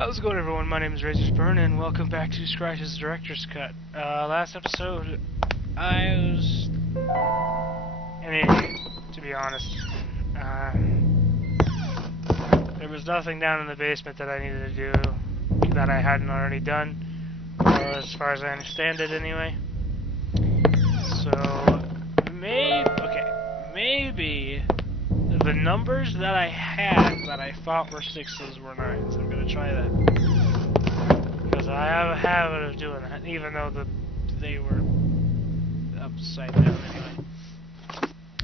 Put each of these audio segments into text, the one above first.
How's it going, everyone? My name is Razorburn, and welcome back to Scratch's Director's Cut. Last episode, I was an idiot, to be honest. There was nothing down in the basement that I needed to do that I hadn't already done, or as far as I understand it, anyway. So, maybe the numbers that I had that I thought were 6s were 9s. I'm gonna try that. Because I have a habit of doing that, even though they were upside down anyway.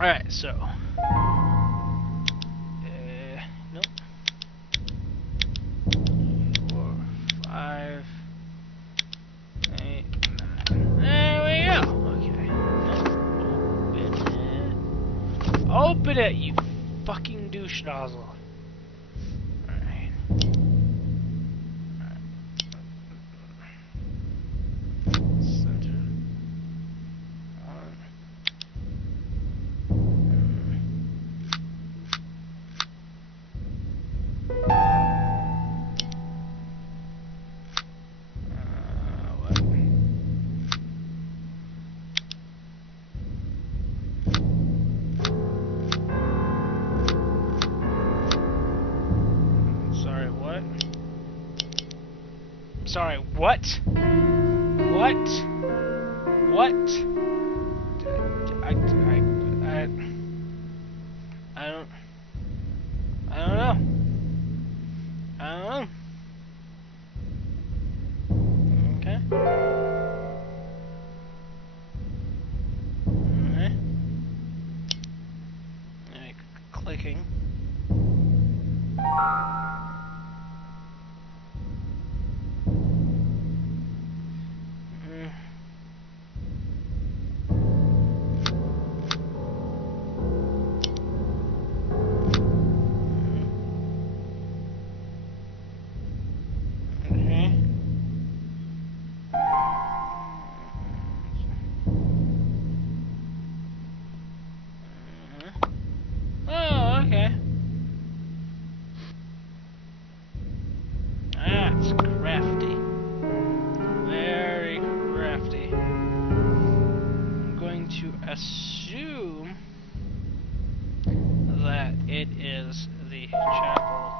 Alright, so. Nope. 4, 5, 8, 9. There we go! Okay. Open it, you fucking douche nozzle. Alright. Center. What? Sorry, what? What? What? I don't know. Okay. Alright. Alright, clicking. That's crafty. Very crafty. I'm going to assume that it is the chapel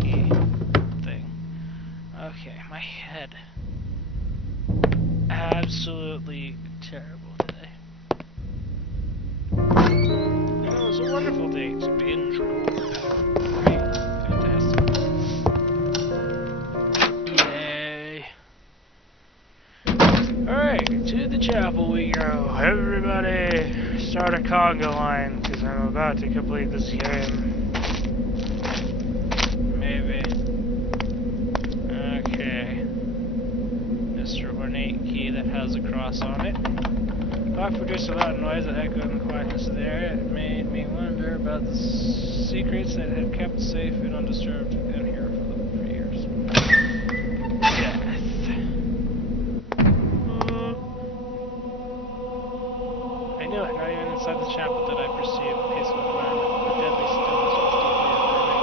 key thing. Okay, my head. Absolutely terrible today. And it was a wonderful day to binge record. Great. Fantastic. Yay. Alright, to the chapel we go. Everybody start a conga line, because I'm about to complete this game. Maybe. Okay. Mr. Ornate key that has a cross on it. Clock produced a loud noise that echoed in the quietness of the area. It made me wonder about the secrets that had kept safe and undisturbed in here for years. Death. I knew it. Not even inside the chapel did I perceive a peaceful environment. The deadly stillness was deeply unnerving.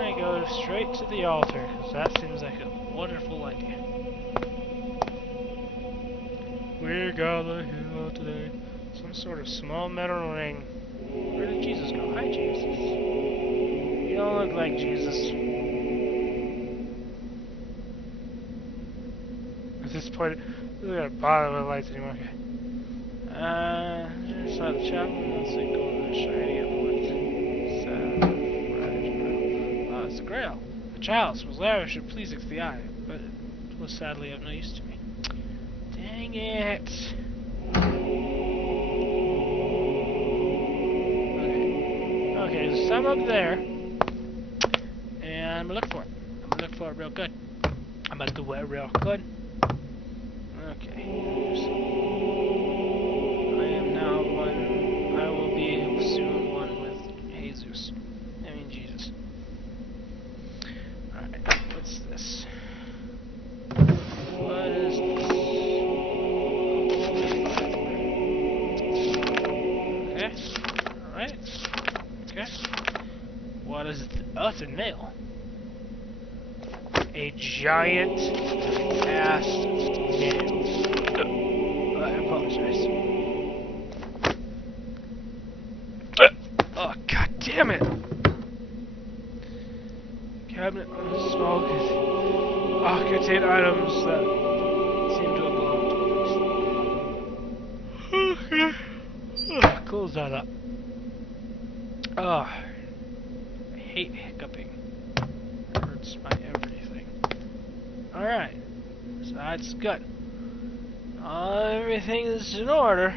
I go straight to the altar, because that seems like a wonderful idea. We gather here today. Some sort of small metal ring. Where did Jesus go? Hi, Jesus. You don't look like Jesus. At this point, we don't gotta bother with the lights anymore. Okay. Inside the chapel, let's see, go to the shiny upwards. Oh, it's the Grail. The chalice was lavish and pleasing to the eye, but it was sadly of no use to me. Dang it! Okay, there's some up there, and I'm gonna look for it. I'm gonna look for it real good. I'm gonna do it real good. Okay. I am now one. I will be soon one with Jesus. I mean Jesus. Alright, what's this? What is this? Okay. Alright. Okay. What is it? Oh, it's a nail. A giant ass nail. I apologize. Oh, god damn it! Cabinet small contain items that seem to have belonged to police. Okay. Close that up. Oh, I hate hiccuping. It hurts my everything. Alright. So that's good. Everything is in order.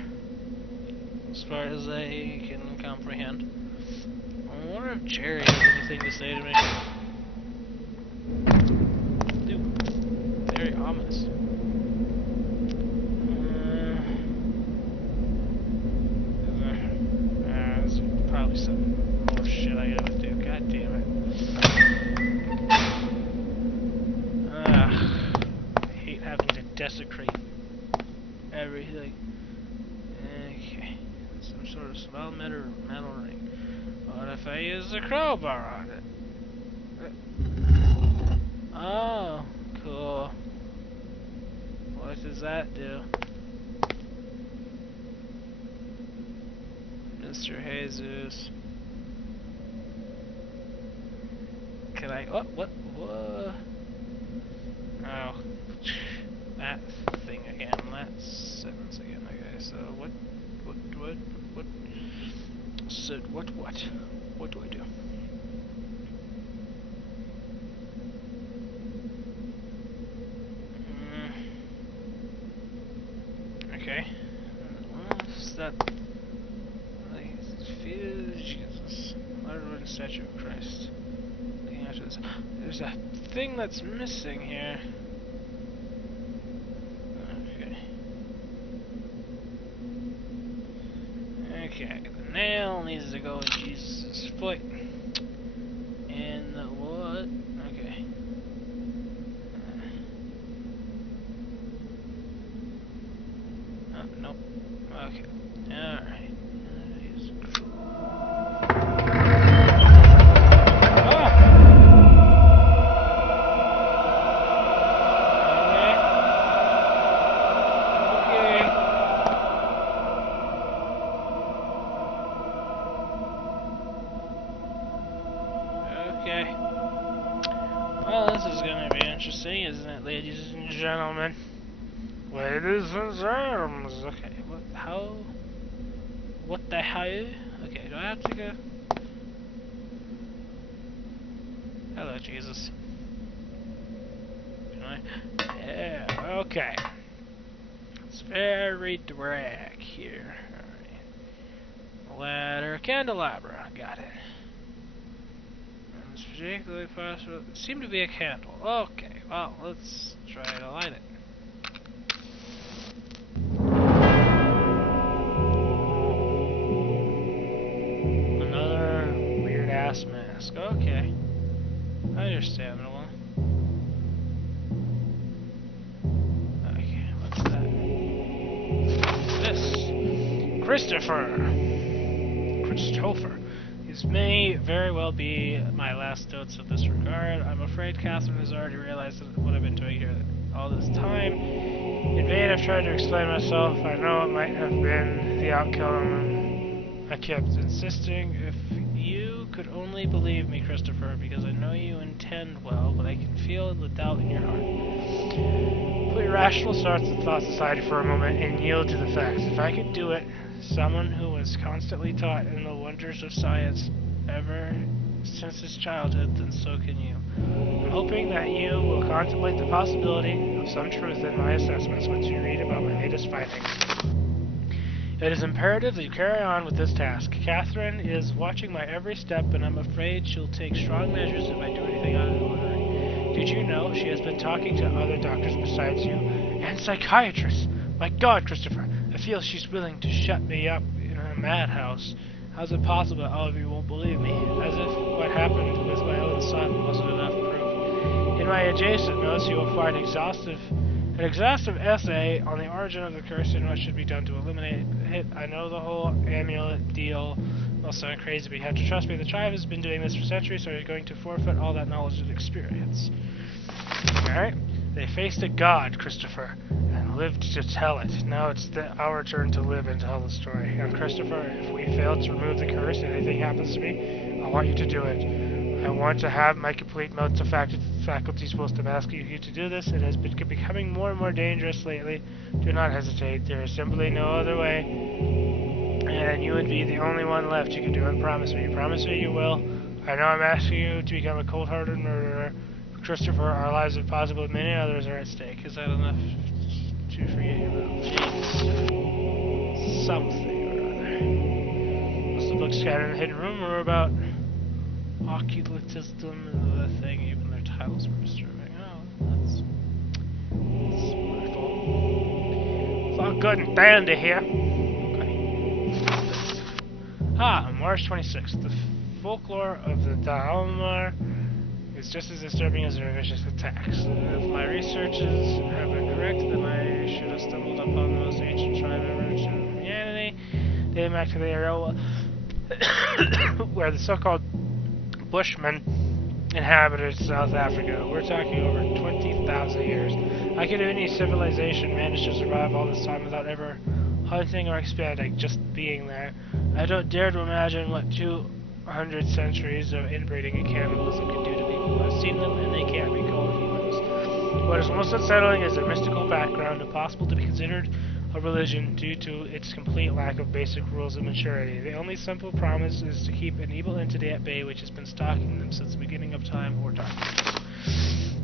As far as I can comprehend. I wonder if Jerry has anything to say to me. Dude, very ominous. There's probably some more shit I gotta do. God damn it. I hate having to desecrate everything. Okay. Some sort of small metal ring. What if I use a crowbar on it? Oh, cool. What does that do? Mr. Jesus. Can I... What? Oh. That thing again. That sentence again. Okay, so what? So, what do I do? Okay. What is that? Jesus. Lord Statue of Christ. Looking after this. There's a thing that's missing here. Okay, the nail needs to go in Jesus' foot. And the what? Okay. Oh, nope. Okay. Alright. Okay. Well, this is going to be interesting, isn't it, ladies and gentlemen? Ladies and germs. Okay, what the hell? Okay, do I have to go? Hello, Jesus. Can I? Yeah, okay. It's very direct here. Alright. Ladder, candelabra. Got it. It's particularly possible. It seemed to be a candle. Okay, well, let's try to light it. Another weird ass mask. Okay. Understandable. Okay, what's that? This. Christopher. These may very well be my last notes of this regard. I'm afraid Catherine has already realized what I've been doing here all this time. In vain I've tried to explain myself. I know it might have been the outcome. I kept insisting. If you could only believe me, Christopher, because I know you intend well, but I can feel the doubt in your heart. Put your rational thoughts aside for a moment and yield to the facts. If I could do it, someone who was constantly taught in the wonders of science ever since his childhood, then so can you. I'm hoping that you will contemplate the possibility of some truth in my assessments once you read about my latest findings. It is imperative that you carry on with this task. Catherine is watching my every step, and I'm afraid she'll take strong measures if I do anything out of the ordinary. Did you know she has been talking to other doctors besides you? And psychiatrists! My God, Christopher! I feel she's willing to shut me up in a madhouse. How's it possible that all of you won't believe me? As if what happened with my own son wasn't enough proof. In my adjacent notes, you will find an exhaustive essay on the origin of the curse and what should be done to eliminate it. I know the whole amulet deal I'll sound crazy, but you have to trust me. The tribe has been doing this for centuries, so you're going to forfeit all that knowledge and experience. Alright? They faced a god, Christopher, and lived to tell it. Now it's our turn to live and tell the story. And Christopher, if we fail to remove the curse and anything happens to me, I want you to do it. I want to have my complete notes of faculties whilst I'm asking you to do this. It has been becoming more and more dangerous lately. Do not hesitate. There is simply no other way. And you would be the only one left who can do it. Promise me. Promise me you will. I know I'm asking you to become a cold-hearted murderer. For Christopher, our lives and possibly many others are at stake. Is that enough to forget your little Jesus? Something or other. Most of the books scattered in the hidden room were about occultism and the thing. Even their titles were disturbing. Oh, that's wonderful. It's all good and dandy here. Ah, March 26th. The folklore of the Dalmar is just as disturbing as their vicious attacks. If my researches have been correct, then I should have stumbled upon the most ancient tribe ever in humanity, dating back to the area where the so-called Bushmen inhabited South Africa. We're talking over 20,000 years. How could any civilization manage to survive all this time without ever hunting or expanding, just being there? I don't dare to imagine what 200 centuries of inbreeding and cannibalism could do to people. I've seen them, and they can't be called humans. What is most unsettling is their mystical background, impossible to be considered a religion due to its complete lack of basic rules of maturity. The only simple promise is to keep an evil entity at bay which has been stalking them since the beginning of time or darkness.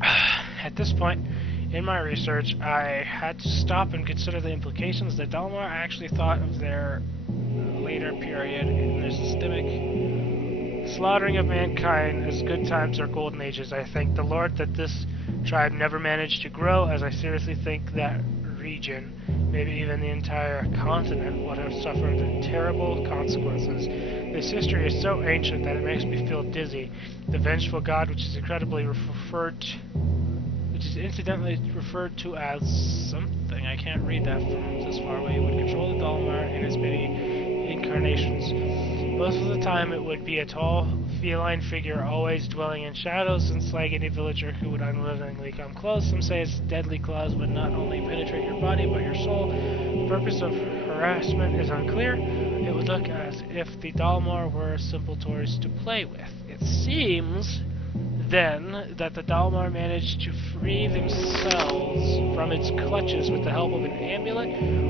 At this point in my research, I had to stop and consider the implications that Dalmar actually thought of their later period in their systemic slaughtering of mankind as good times or golden ages. I thank the Lord that this tribe never managed to grow, as I seriously think that region, maybe even the entire continent, would have suffered terrible consequences. This history is so ancient that it makes me feel dizzy. The vengeful god, which is incidentally referred to as something, I can't read that from this far away, would control the Dalmar in its many incarnations. Most of the time it would be a tall, feline figure always dwelling in shadows and slag any villager who would unwillingly come close. Some say its deadly claws would not only penetrate your body but your soul. The purpose of harassment is unclear. It would look as if the Dalmar were simple toys to play with. It seems then that the Dalmar managed to free themselves from its clutches with the help of an amulet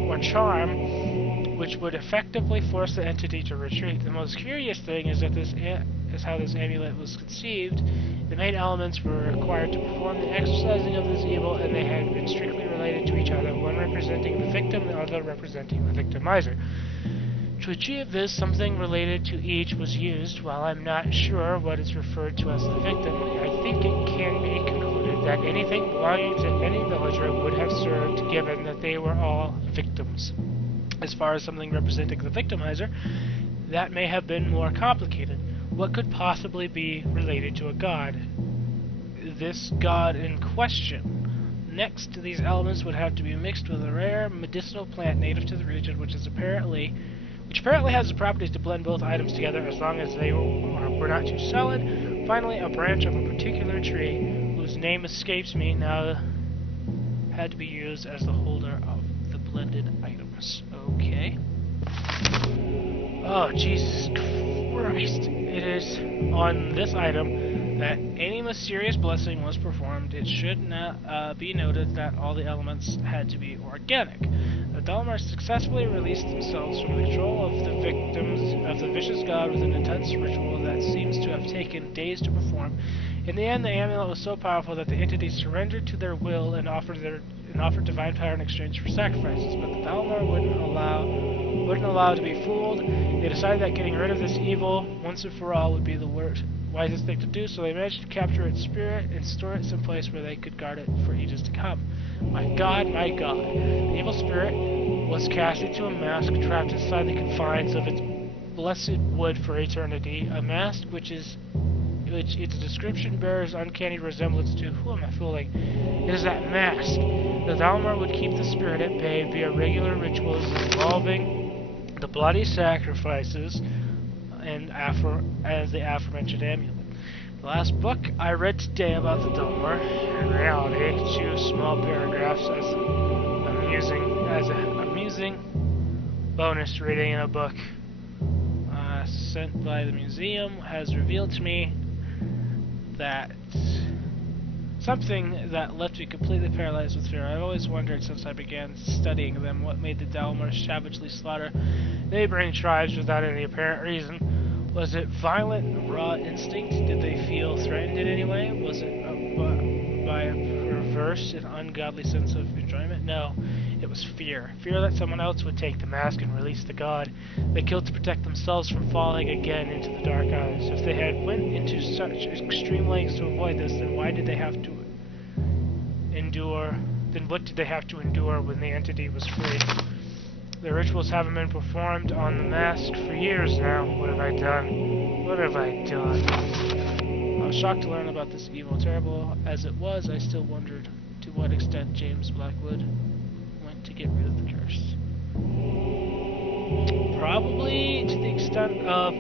or charm which would effectively force the entity to retreat. The most curious thing is that how this amulet was conceived. The main elements were required to perform the exorcising of this evil, and they had been strictly related to each other, one representing the victim, the other representing the victimizer. To achieve this, something related to each was used. While I'm not sure what is referred to as the victim, I think it can be concluded that anything belonging to any villager would have served, given that they were all victims. As far as something representing the victimizer, that may have been more complicated. What could possibly be related to a god? This god in question. Next, these elements would have to be mixed with a rare medicinal plant native to the region, which apparently has the properties to blend both items together as long as they were not too solid. Finally, a branch of a particular tree, whose name escapes me now, had to be used as the holder of the blended items. Okay. Oh, Jesus Christ. It is on this item that any mysterious blessing was performed. It should not be noted that all the elements had to be organic. The Dalmar successfully released themselves from the control of the victims of the vicious god with an intense ritual that seems to have taken days to perform. In the end, the amulet was so powerful that the entity surrendered to their will and offered divine power in exchange for sacrifices. But the Dalmar wouldn't allow to be fooled. They decided that getting rid of this evil once and for all would be the wisest thing to do, so they managed to capture its spirit and store it someplace where they could guard it for ages to come. My God, my God. The evil spirit was cast into a mask trapped inside the confines of its blessed wood for eternity, a mask which its description bears uncanny resemblance to. Who am I fooling? It is that mask. The Dalmar would keep the spirit at bay via regular rituals involving the bloody sacrifices and as the aforementioned amulet. The last book I read today about the Dumbler, in reality, 2 small paragraphs as an amusing bonus reading in a book sent by the museum, has revealed to me that something that left me completely paralyzed with fear. I've always wondered since I began studying them what made the Dalmers savagely slaughter neighboring tribes without any apparent reason. Was it violent and raw instinct? Did they feel threatened in any way? Was it by a perverse and ungodly sense of enjoyment? No, it was fear. Fear that someone else would take the mask and release the god. They killed to protect themselves from falling again into the dark eyes. If they had went into such extreme lengths to avoid this, then why did they have to endure? Then what did they have to endure when the entity was free? The rituals haven't been performed on the mask for years now. What have I done? What have I done? I was shocked to learn about this evil. Terrible as it was, I still wondered to what extent James Blackwood went to get rid of the curse. Probably to the extent of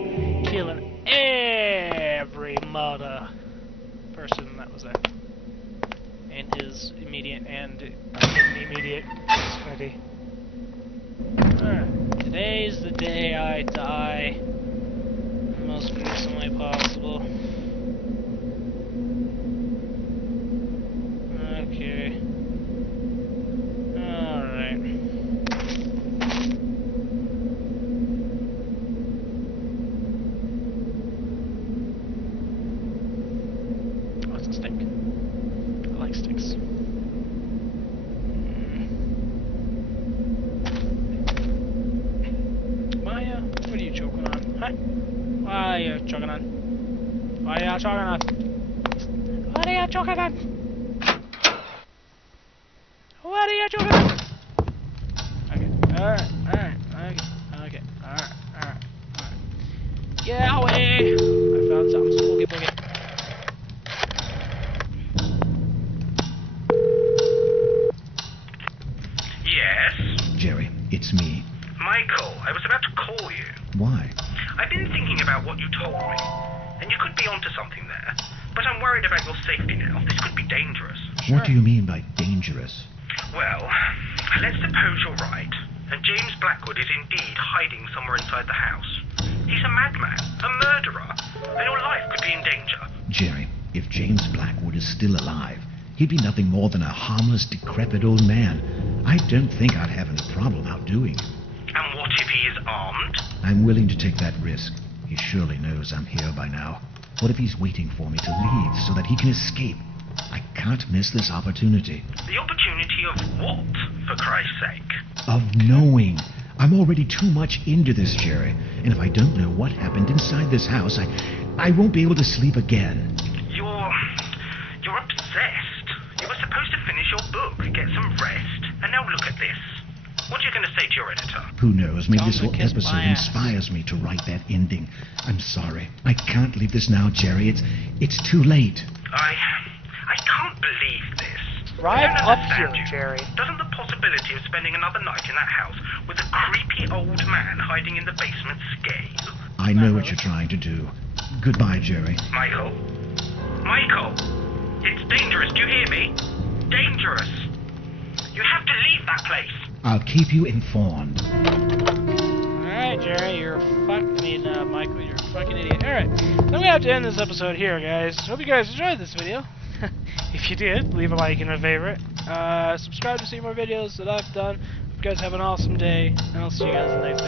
killing every mother person that was there in his immediate and immediate vicinity. Alright, today's the day I die in the most gruesome way possible. Okay. Alright. Oh, it's a stick. I like sticks. Maya, what are you choking on? Huh? What are you choking on? What are you choking on? What are you choking on? What are you choking on? Okay, alright, okay, alright. Get away! I found something spooky boogie. Yes? Jerry, it's me. Michael, I was about to call you. Why? I've been thinking about what you told me, and you could be onto something there. But I'm worried about your safety now. This could be dangerous. Sure. What do you mean by dangerous? Well, let's suppose you're right, and James Blackwood is indeed hiding somewhere inside the house. He's a madman, a murderer, and your life could be in danger. Jerry, if James Blackwood is still alive, he'd be nothing more than a harmless, decrepit old man. I don't think I'd have any problem outdoing him. And what if he is armed? I'm willing to take that risk. He surely knows I'm here by now. What if he's waiting for me to leave so that he can escape? I can't miss this opportunity. The opportunity of what, for Christ's sake? Of knowing. I'm already too much into this, Jerry. And if I don't know what happened inside this house, I won't be able to sleep again. You're obsessed. You were supposed to finish your book, get some rest, and now look at this. What are you going to say to your editor? Who knows? Maybe this Don't whole kiss episode my ass. inspires me to write that ending. I'm sorry. I can't leave this now, Jerry. It's too late. I can't believe this. Drive I don't up understand here, you. Jerry. Doesn't the possibility of spending another night in that house with a creepy old man hiding in the basement scare you? I know what you're trying to do. Goodbye, Jerry. Michael? Michael! It's dangerous, do you hear me? Dangerous! You have to leave that place! I'll keep you informed. Alright, Jerry, Michael, you're a fucking idiot. Alright, so we have to end this episode here, guys. Hope you guys enjoyed this video. If you did, leave a like and a favorite. Subscribe to see more videos that I've done. Hope you guys have an awesome day, and I'll see you guys in the next video.